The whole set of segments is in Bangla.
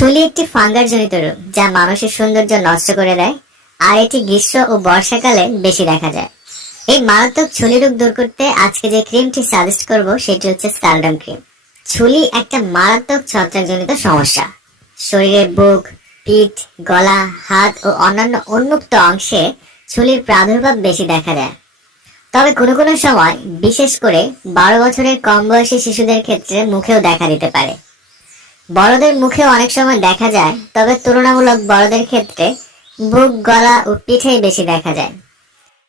চুলি একটি ফাঙ্গার জনিত রোগ, যা মানুষের সৌন্দর্য নষ্ট করে দেয়, আর এটি গ্রীষ্ম ও বর্ষাকালে বেশি দেখা যায়। এই মারাত্মক ছুলি রোগ দূর করতে আজকে যে ক্রিমটি সাজেস্ট করব, সেটি হচ্ছে স্টারডাম ক্রিম। ছুলি একটা মারাত্মক ছত্রাকজনিত সমস্যা। শরীরের বুক, পিঠ, গলা, হাত ও অন্যান্য উন্মুক্ত অংশে ছুলির প্রাদুর্ভাব বেশি দেখা যায় তবে কোনো কোনো সময়, বিশেষ করে বারো বছরের কম বয়সী শিশুদের ক্ষেত্রে মুখেও দেখা দিতে পারে। বড়দের মুখে অনেক সময় দেখা যায়, তবে তুলনামূলক বড়দের ক্ষেত্রে বুক, গলা ও পিঠেই বেশি দেখা যায়।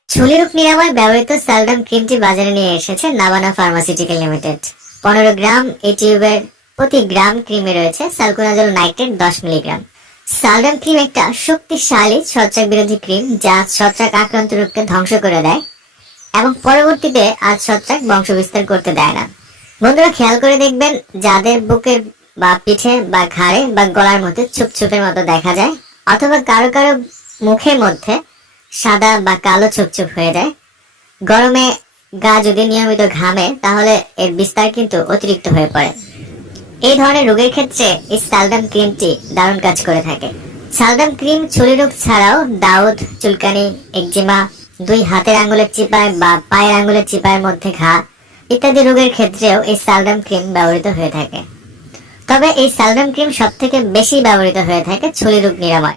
ছুলি রোগ নিরাময় ব্যবহৃত স্যালডাম ক্রিমটি বাজারে নিয়ে এসেছে নাবানা ফার্মাসিউটিক্যাল লিমিটেড। পনেরো গ্রাম এই টিউবের প্রতি গ্রাম ক্রিমে রয়েছে সালকোনাজল নাইট্রেট দশ মিলিগ্রাম। সালডাম ক্রিম একটা শক্তিশালী ছত্রাক বিরোধী ক্রিম যা ছত্রাক আক্রান্ত রোগকে ধ্বংস করে দেয় এবং পরবর্তীতে আর ছত্রাক বংশ বিস্তার করতে দেয় না। বন্ধুরা, খেয়াল করে দেখবেন, যাদের বুকের বা পিঠে বা ঘাড়ে বা গলার মধ্যে চুপ চুপের মতো দেখা যায়, অথবা কারও কারও মুখের মধ্যে সাদা বা কালো চুপচুপ হয়ে যায়। গরমে গা যদি নিয়মিত ঘামে, তাহলে এর বিস্তার কিন্তু অতিরিক্ত হয়ে পড়ে। এই ধরনের রোগের ক্ষেত্রে এই সালডাম ক্রিমটি দারুণ কাজ করে থাকে। সালডাম ক্রিম ছুরি রোগ ছাড়াও দাউদ, চুলকানি, একজিমা, দুই হাতের আঙুলের চিপায় বা পায়ের আঙুলের চিপায়ের মধ্যে ঘা ইত্যাদি রোগের ক্ষেত্রেও এই সালডাম ক্রিম ব্যবহৃত হয়ে থাকে। তবে এই সালভেম ক্রিম সব থেকে বেশি ব্যবহৃত হয়ে থাকে ছুলি রোগ নিরাময়।